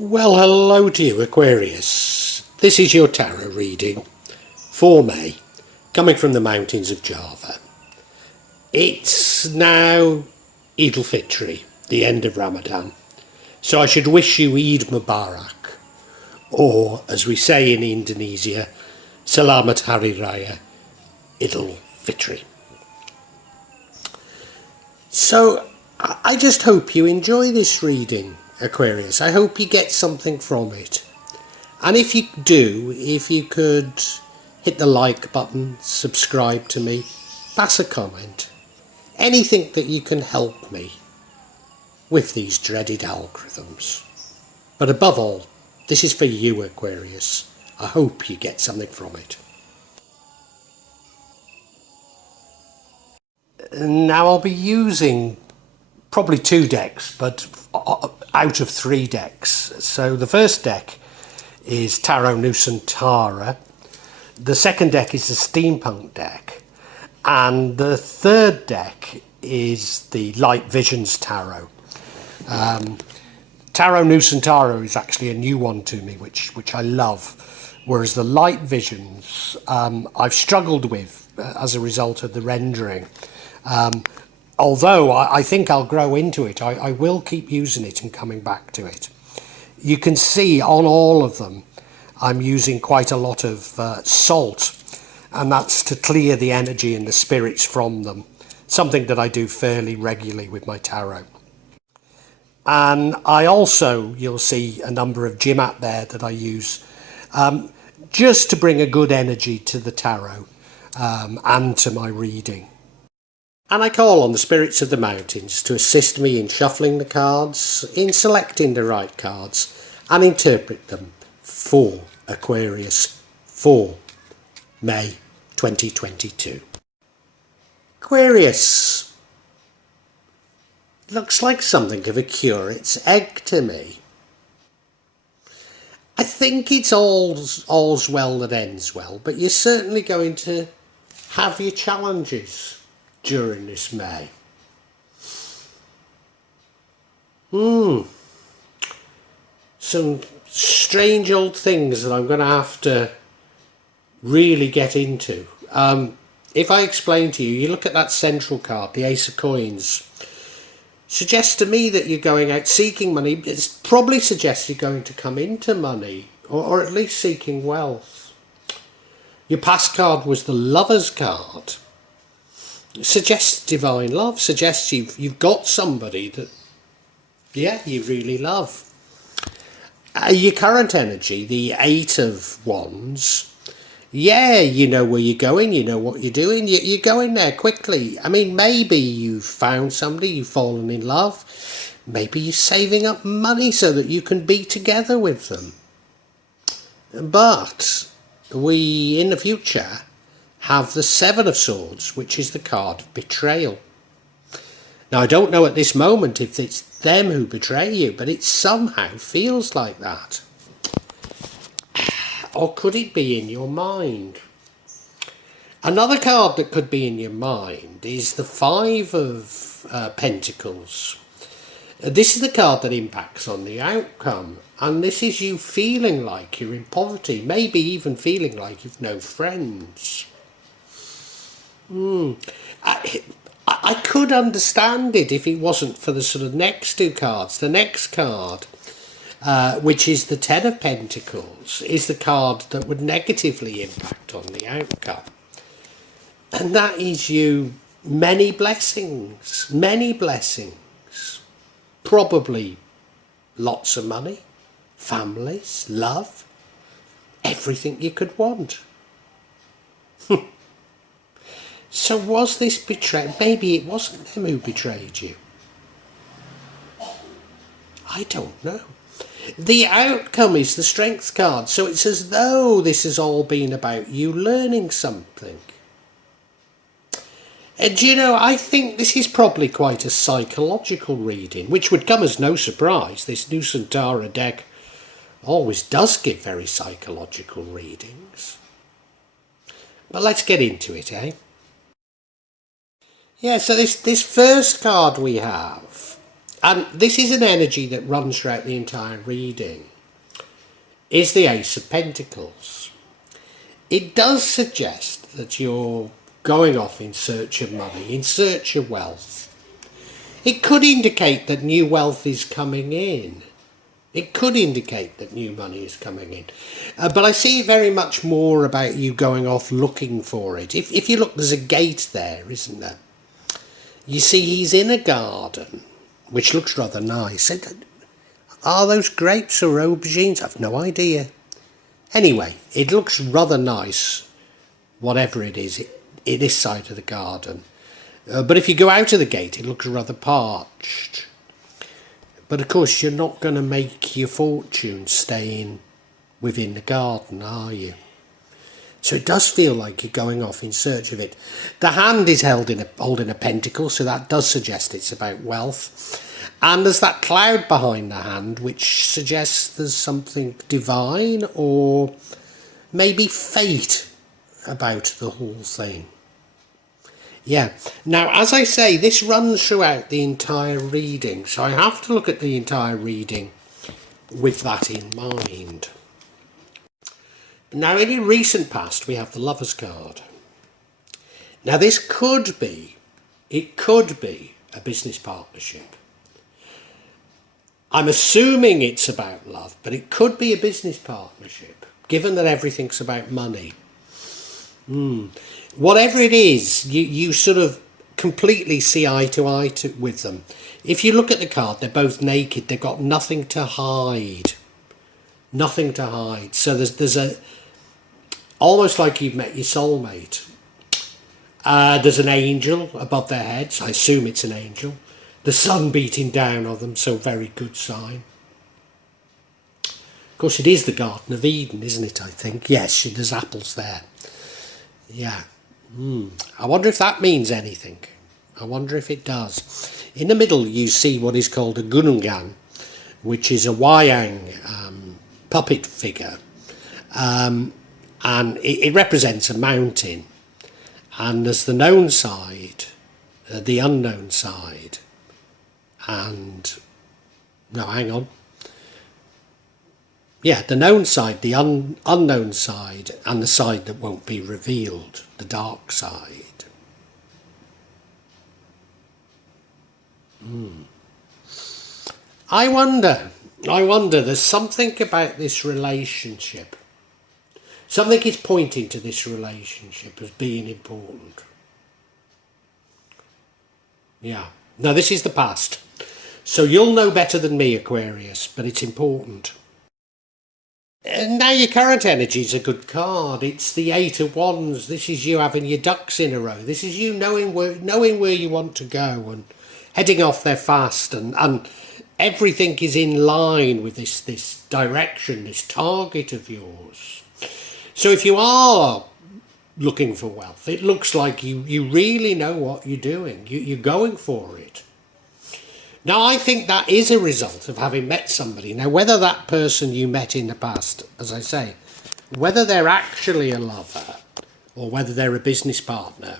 Well, hello to you, Aquarius. This is your tarot reading for May, coming from the mountains of Java. It's now Eid al-Fitr, the end of Ramadan, so I should wish you Eid Mubarak, or as we say in Indonesia, Selamat Hari Raya Eid al-Fitr. So I just hope you enjoy this reading, Aquarius. I hope you get something from it. And if you do, if you could hit the like button, subscribe to me, pass a comment, anything that you can help me with these dreaded algorithms. But above all, this is for you, Aquarius. I hope you get something from it. Now I'll be using probably 2 decks, but out of 3 decks. So the first deck is Tarot Nusantara, the second deck is the Steampunk deck, and the third deck is the Light Visions Tarot. Tarot Nusantara is actually a new one to me, which I love, whereas the Light Visions I've struggled with as a result of the rendering. Although I think I'll grow into it, I will keep using it and coming back to it. You can see on all of them I'm using quite a lot of salt, and that's to clear the energy and the spirits from them, something that I do fairly regularly with my tarot. And I also, you'll see a number of Jimat there that I use just to bring a good energy to the tarot and to my reading. And I call on the spirits of the mountains to assist me in shuffling the cards, in selecting the right cards, and interpret them for Aquarius for May 2022. Aquarius. Looks like something of a curate's egg to me. I think it's all's well that ends well, but you're certainly going to have your challenges during this May. Some strange old things that I'm going to have to really get into. If I explain to you, you look at that central card, the Ace of Coins, suggests to me that you're going out seeking money. It probably suggests you're going to come into money, or at least seeking wealth. Your past card was the Lover's card. Suggests divine love, suggests you've got somebody that, yeah, you really love. Your current energy, the 8 of Wands, yeah, you know where you're going, you know what you're doing, you're going there quickly. I mean, maybe you've found somebody, you've fallen in love, maybe you're saving up money so that you can be together with them. But we, in the future, have the 7 of Swords, which is the card of betrayal. Now, I don't know at this moment if it's them who betray you, but it somehow feels like that. Or could it be in your mind? Another card that could be in your mind is the 5 of Pentacles. This is the card that impacts on the outcome, and this is you feeling like you're in poverty, maybe even feeling like you've no friends. I could understand it if it wasn't for the sort of next 2 cards. The next card, which is the 10 of Pentacles, is the card that would negatively impact on the outcome. And that is you, many blessings, probably lots of money, families, love, everything you could want. So was this betrayal? Maybe it wasn't them who betrayed you. I don't know. The outcome is the Strength card. So it's as though this has all been about you learning something. And you know, I think this is probably quite a psychological reading, which would come as no surprise. This Nusantara deck always does give very psychological readings. But let's get into it, eh? Yeah, so this first card we have, and this is an energy that runs throughout the entire reading. is the Ace of Pentacles. It does suggest that you're going off in search of money, in search of wealth. It could indicate that new wealth is coming in. It could indicate that new money is coming in. But I see very much more about you going off looking for it. If you look, there's a gate there, isn't there? You see he's in a garden, which looks rather nice. Are those grapes or aubergines? I've no idea. Anyway, it looks rather nice, whatever it is, this side of the garden. But if you go out of the gate, it looks rather parched. But of course, you're not going to make your fortune staying within the garden, are you? So it does feel like you're going off in search of it. The hand is holding a pentacle, so that does suggest it's about wealth. And there's that cloud behind the hand, which suggests there's something divine or maybe fate about the whole thing. Yeah. Now, as I say, this runs throughout the entire reading, so I have to look at the entire reading with that in mind. Now, in your recent past, we have the Lover's card. Now, this could be a business partnership. I'm assuming it's about love, but it could be a business partnership, given that everything's about money. Whatever it is, you sort of completely see eye to eye with them. If you look at the card, they're both naked. They've got nothing to hide. Nothing to hide. So there's a... almost like you've met your soulmate. There's an angel above their heads. I assume it's an angel. The sun beating down on them, so very good sign. Of course, it is the Garden of Eden, isn't it, I think? Yes, there's apples there. Yeah. I wonder if that means anything. I wonder if it does. In the middle, you see what is called a gunungan, which is a wayang puppet figure. And it represents a mountain. And there's the known side, the unknown side. And, no, hang on. Yeah, the known side, the unknown side, and the side that won't be revealed, the dark side. I wonder, there's something about this relationship. Something is pointing to this relationship as being important. Yeah. Now, this is the past. So you'll know better than me, Aquarius, but it's important. And now your current energy is a good card. It's the Eight of Wands. This is you having your ducks in a row. This is you knowing where you want to go and heading off there fast. And everything is in line with this direction, this target of yours. So if you are looking for wealth, it looks like you really know what you're doing. You're going for it. Now, I think that is a result of having met somebody. Now, whether that person you met in the past, as I say, whether they're actually a lover or whether they're a business partner,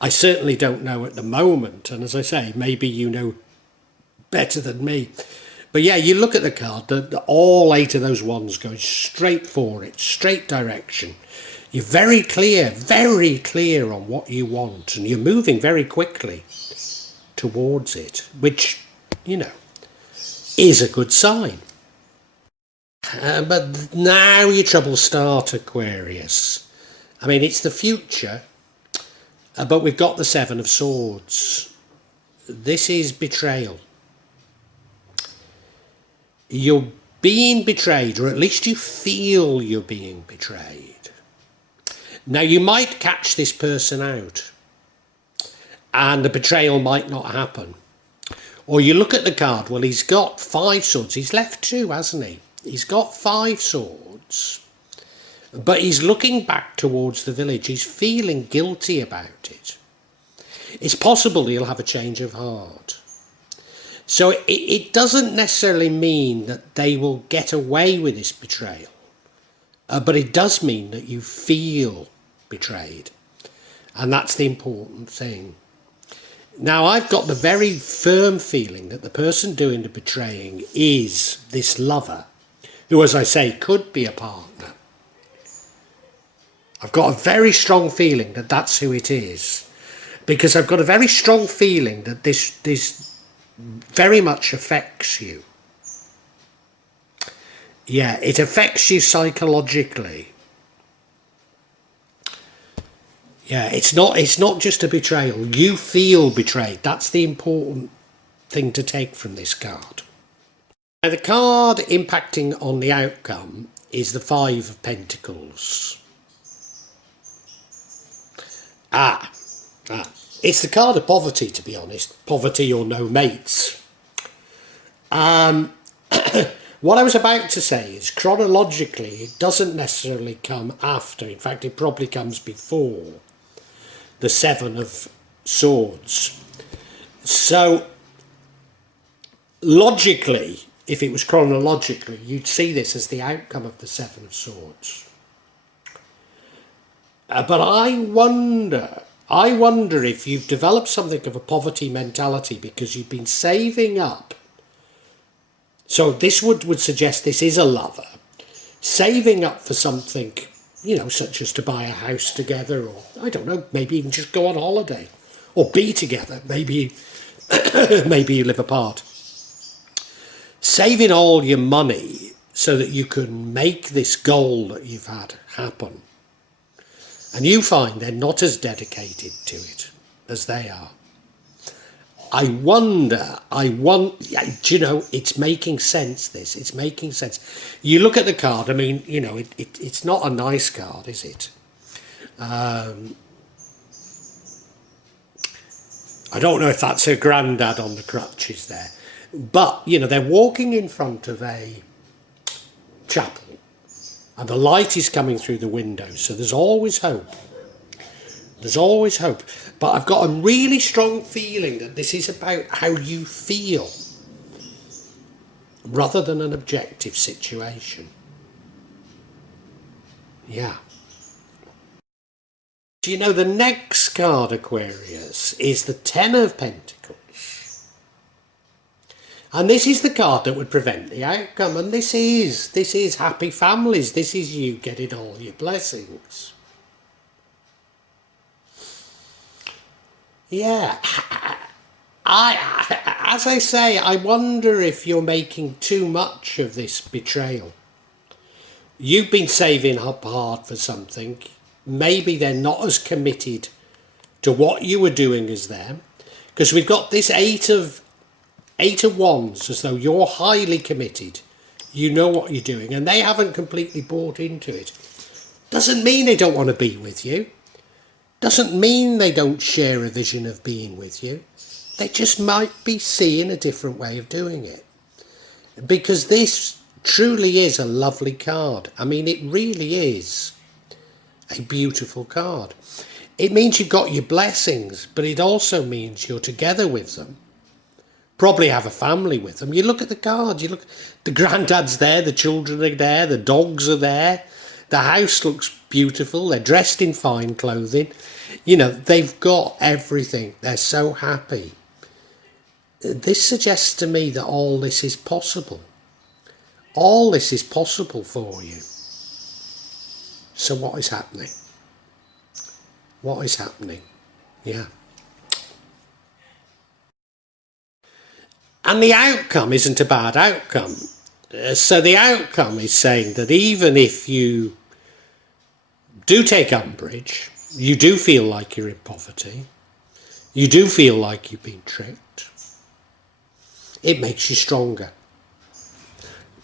I certainly don't know at the moment. And as I say, maybe you know better than me. But yeah, you look at the card, all eight of those wands going straight for it, straight direction. You're very clear on what you want, and you're moving very quickly towards it, which, is a good sign. But now your troubles start, Aquarius. I mean, it's the future, but we've got the Seven of Swords. This is betrayal. You're being betrayed, or at least you feel you're being betrayed. Now, you might catch this person out, and the betrayal might not happen. Or you look at the card, well, he's got 5 swords. He's left 2, hasn't he? He's got 5 swords. But he's looking back towards the village. He's feeling guilty about it. It's possible he'll have a change of heart. So it doesn't necessarily mean that they will get away with this betrayal. But it does mean that you feel betrayed. And that's the important thing. Now, I've got the very firm feeling that the person doing the betraying is this lover who, as I say, could be a partner. I've got a very strong feeling that that's who it is, because I've got a very strong feeling that this very much affects you. Yeah, it affects you psychologically. Yeah, it's not just a betrayal. You feel betrayed. That's the important thing to take from this card. Now, the card impacting on the outcome is the Five of Pentacles. It's the card of poverty, to be honest. Poverty or no mates. What I was about to say is, chronologically, it doesn't necessarily come after. In fact, it probably comes before the Seven of Swords. So, logically, if it was chronologically, you'd see this as the outcome of the Seven of Swords. But I wonder if you've developed something of a poverty mentality because you've been saving up. So this would suggest this is a lover. Saving up for something, you know, such as to buy a house together, or, I don't know, maybe even just go on holiday. Or be together, maybe, maybe you live apart. Saving all your money so that you can make this goal that you've had happen. And you find they're not as dedicated to it as they are. I wonder, do you know, it's making sense, this. It's making sense. You look at the card, I mean, you know, it's not a nice card, is it? I don't know if that's her granddad on the crutches there. But, you know, they're walking in front of a chapel. And the light is coming through the window, so there's always hope. There's always hope. But I've got a really strong feeling that this is about how you feel, rather than an objective situation. Yeah. Do you know the next card, Aquarius, is the Ten of Pentacles. And this is the card that would prevent the outcome. And this is happy families. This is you getting all your blessings. Yeah. As I say, I wonder if you're making too much of this betrayal. You've been saving up hard for something. Maybe they're not as committed to what you were doing as them. Because we've got this Eight of Wands, as though you're highly committed. You know what you're doing, and they haven't completely bought into it. Doesn't mean they don't want to be with you. Doesn't mean they don't share a vision of being with you. They just might be seeing a different way of doing it. Because this truly is a lovely card. I mean, it really is a beautiful card. It means you've got your blessings, but it also means you're together with them. Probably have a family with them. You look at the card, you look, the granddad's there, the children are there, the dogs are there, the house looks beautiful, they're dressed in fine clothing. You know, they've got everything. They're so happy. This suggests to me that all this is possible. All this is possible for you. So what is happening? What is happening? Yeah. And the outcome isn't a bad outcome. So the outcome is saying that even if you do take umbrage, you do feel like you're in poverty, you do feel like you've been tricked, it makes you stronger.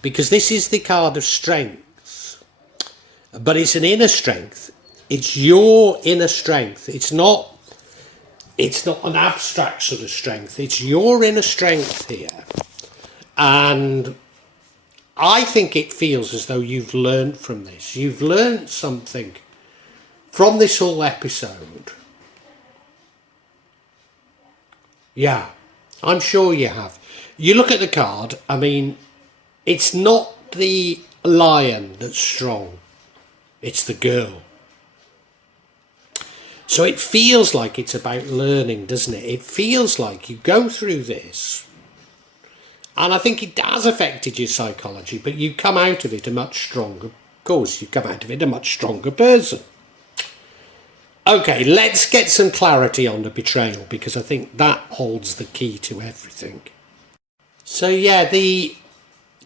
Because this is the card of strength, but it's an inner strength. It's your inner strength. It's not an abstract sort of strength. It's your inner strength here. And I think it feels as though you've learned from this. You've learned something from this whole episode. Yeah, I'm sure you have. You look at the card, I mean, it's not the lion that's strong. It's the girl. So it feels like it's about learning, doesn't it? It feels like you go through this And I think it has affected your psychology, but you come out of it a much stronger, of course, you come out of it a much stronger person. Okay, let's get some clarity on the betrayal, because I think that holds the key to everything. So yeah, the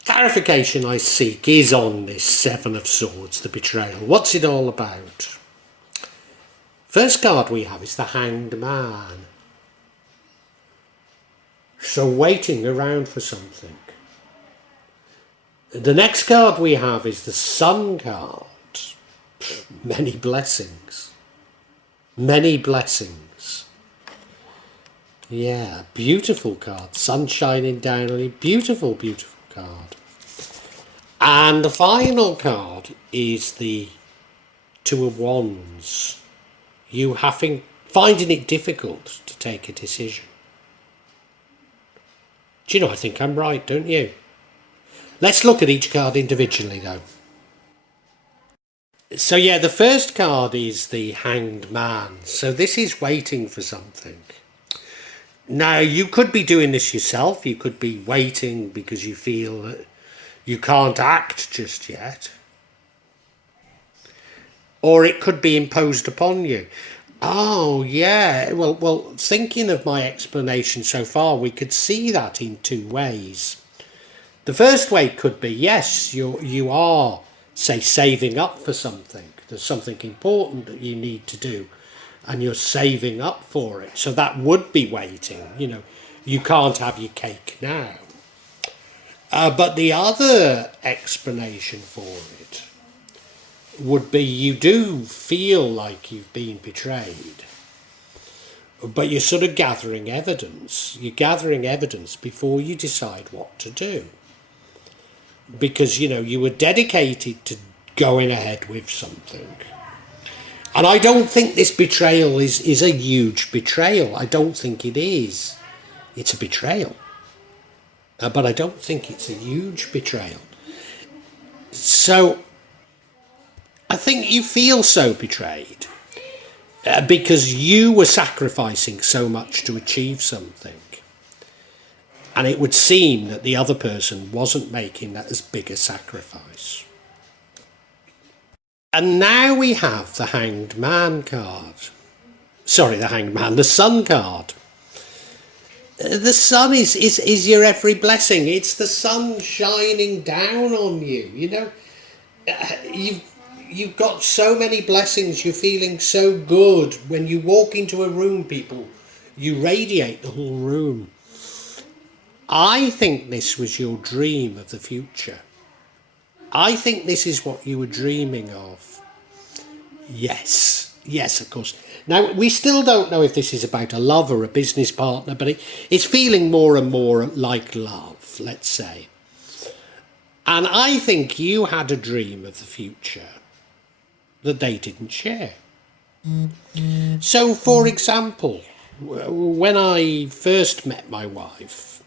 clarification I seek is on this Seven of Swords, the betrayal. What's it all about? First card we have is the Hanged Man. So waiting around for something. The next card we have is the Sun card. Many blessings. Many blessings. Yeah, beautiful card. Sun shining down on it. Beautiful, beautiful card. And the final card is the Two of Wands. You finding it difficult to take a decision. Do you know, I think I'm right, don't you? Let's look at each card individually though. So yeah, the first card is the Hanged Man. So this is waiting for something. Now, you could be doing this yourself. You could be waiting because you feel that you can't act just yet. Or it could be imposed upon you. Oh, yeah. Well, thinking of my explanation so far, we could see that in two ways. The first way could be, yes, you are, say, saving up for something. There's something important that you need to do, and you're saving up for it. So that would be waiting. You know, you can't have your cake now. But the other explanation for it would be you do feel like you've been betrayed, but you're sort of gathering evidence. You're gathering evidence before you decide what to do. Because, you know, you were dedicated to going ahead with something. And I don't think this betrayal is a huge betrayal. I don't think it is. It's a betrayal. But I don't think it's a huge betrayal. So I think you feel so betrayed because you were sacrificing so much to achieve something. And it would seem that the other person wasn't making that as big a sacrifice. And now we have the Hanged Man card. Sorry, the Hanged Man, the Sun card. The sun is your every blessing. It's the sun shining down on you. You know, you've got so many blessings. You're feeling so good. When you walk into a room, people, you radiate the whole room. I think this was your dream of the future. I think this is what you were dreaming of. Yes, of course. Now, we still don't know if this is about a love or a business partner, but it's feeling more and more like love, let's say. And I think you had a dream of the future that they didn't share. So, for example, when I first met my wife,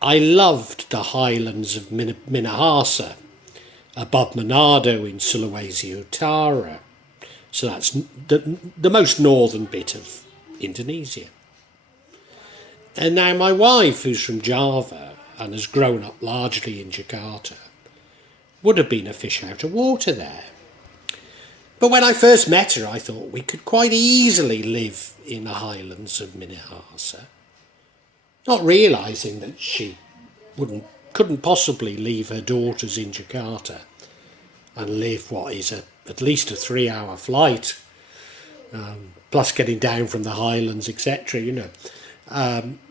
I loved the highlands of Minahasa, above Manado in Sulawesi Utara. So that's the most northern bit of Indonesia. And now my wife, who's from Java and has grown up largely in Jakarta, would have been a fish out of water there. But when I first met her, I thought we could quite easily live in the highlands of Minahasa, not realising that she couldn't possibly leave her daughters in Jakarta and live what is at least a 3-hour flight, plus getting down from the highlands, etc. You know,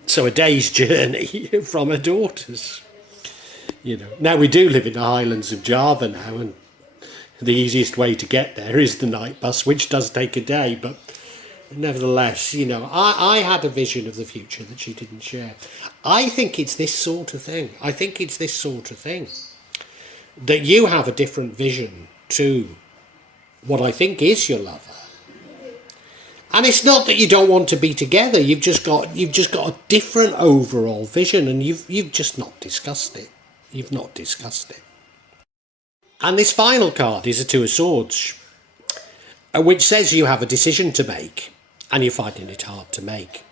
so a day's journey from her daughters. You know, now we do live in the highlands of Java now, and the easiest way to get there is the night bus, which does take a day, but nevertheless, you know, I had a vision of the future that she didn't share. I think it's this sort of thing. That you have a different vision to what I think is your lover. And it's not that you don't want to be together. You've just got a different overall vision, and you've just not discussed it. You've not discussed it. And this final card is a Two of Swords, which says you have a decision to make, and you're finding it hard to make.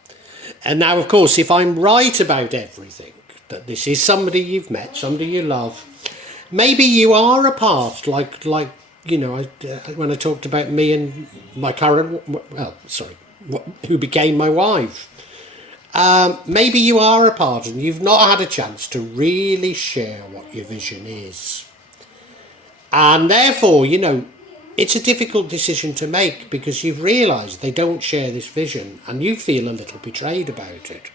And now, of course, if I'm right about everything, that this is somebody you've met, somebody you love. Maybe you are a part, like you know, when I talked about me and my current, well, sorry, who became my wife. Maybe you are a part and you've not had a chance to really share what your vision is. And therefore, you know, it's a difficult decision to make because you've realised they don't share this vision and you feel a little betrayed about it.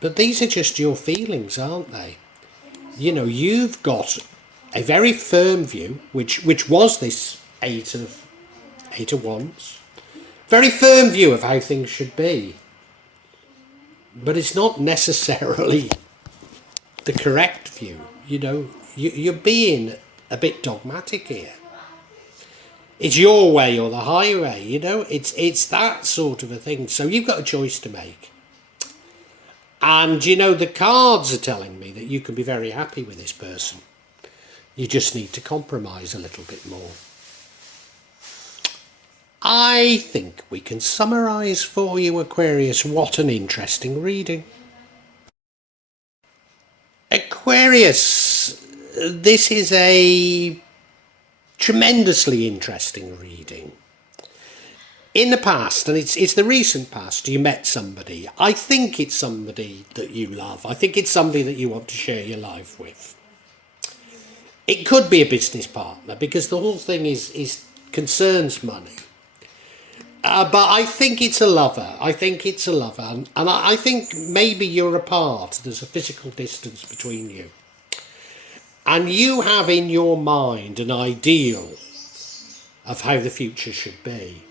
But these are just your feelings, aren't they? You know, you've got a very firm view, which was this eight of wands. Very firm view of how things should be. But it's not necessarily the correct view. You know, you're being a bit dogmatic here. It's your way or the highway, you know. It's that sort of a thing. So you've got a choice to make. And, you know, the cards are telling me that you can be very happy with this person. You just need to compromise a little bit more. I think we can summarise for you, Aquarius. What an interesting reading. Aquarius, this is a tremendously interesting reading. In the past, and it's the recent past, you met somebody. I think it's somebody that you love. I think it's somebody that you want to share your life with. It could be a business partner because the whole thing is concerns money. But I think it's a lover. I think it's a lover. And I think maybe you're apart. There's a physical distance between you. And you have in your mind an ideal of how the future should be.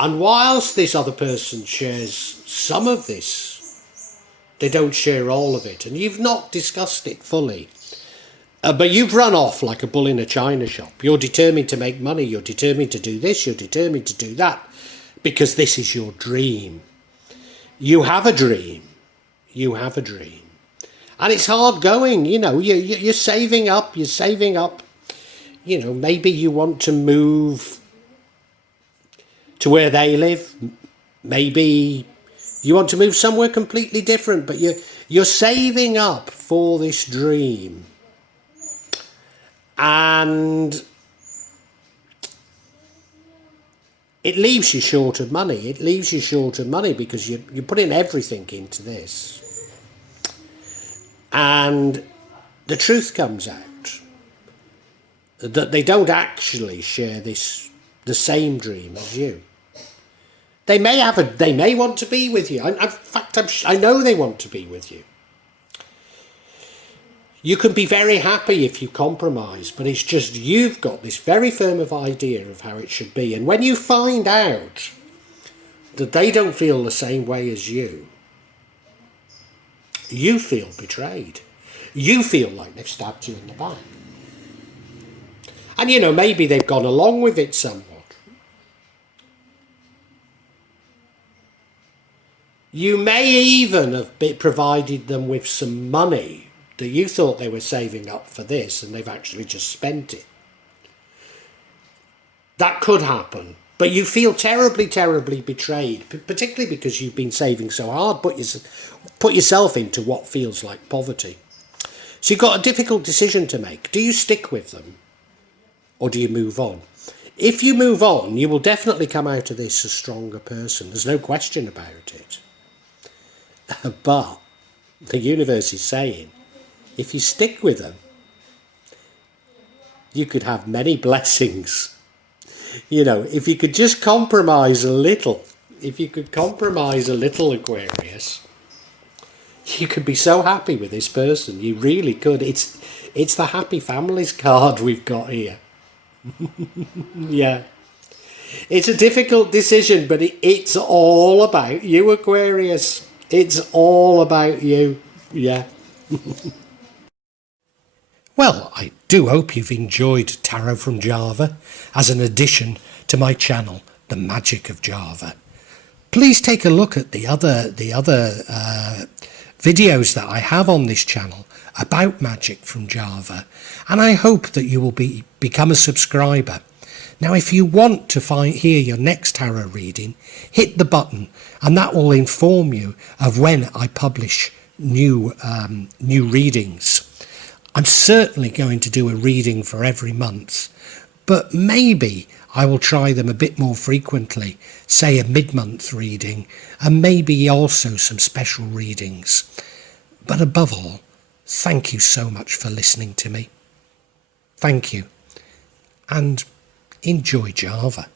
And whilst this other person shares some of this, they don't share all of it. And you've not discussed it fully. But you've run off like a bull in a china shop. You're determined to make money. You're determined to do this. You're determined to do that. Because this is your dream. You have a dream. You have a dream. And it's hard going. You know, you're saving up. You're saving up. You know, maybe you want to move to where they live. Maybe you want to move somewhere completely different. But you're saving up for this dream. And it leaves you short of money. It leaves you short of money because you're putting everything into this. And the truth comes out that they don't actually share the same dream as you. They may want to be with you. In fact, I know they want to be with you. You can be very happy if you compromise, but it's just you've got this very firm of idea of how it should be. And when you find out that they don't feel the same way as you feel betrayed. You feel like they've stabbed you in the back. And, you know, maybe they've gone along with it somewhat. You may even have provided them with some money that you thought they were saving up for this and they've actually just spent it. That could happen. But you feel terribly, terribly betrayed, particularly because you've been saving so hard, put yourself into what feels like poverty. So you've got a difficult decision to make. Do you stick with them or do you move on? If you move on, you will definitely come out of this a stronger person. There's no question about it. But the universe is saying, if you stick with them, you could have many blessings. You know, if you could just compromise a little, Aquarius, you could be so happy with this person. You really could. It's the happy families card we've got here. Yeah. It's a difficult decision, but it's all about you, Aquarius. It's all about you. Yeah. Well, I do hope you've enjoyed Tarot from Java as an addition to my channel, The Magic of Java. Please take a look at the other videos that I have on this channel about magic from Java, and I hope that you will become a subscriber. Now, if you want to hear your next tarot reading, hit the button, and that will inform you of when I publish new readings. I'm certainly going to do a reading for every month, but maybe I will try them a bit more frequently, say a mid-month reading, and maybe also some special readings. But above all, thank you so much for listening to me. Thank you, and enjoy Java.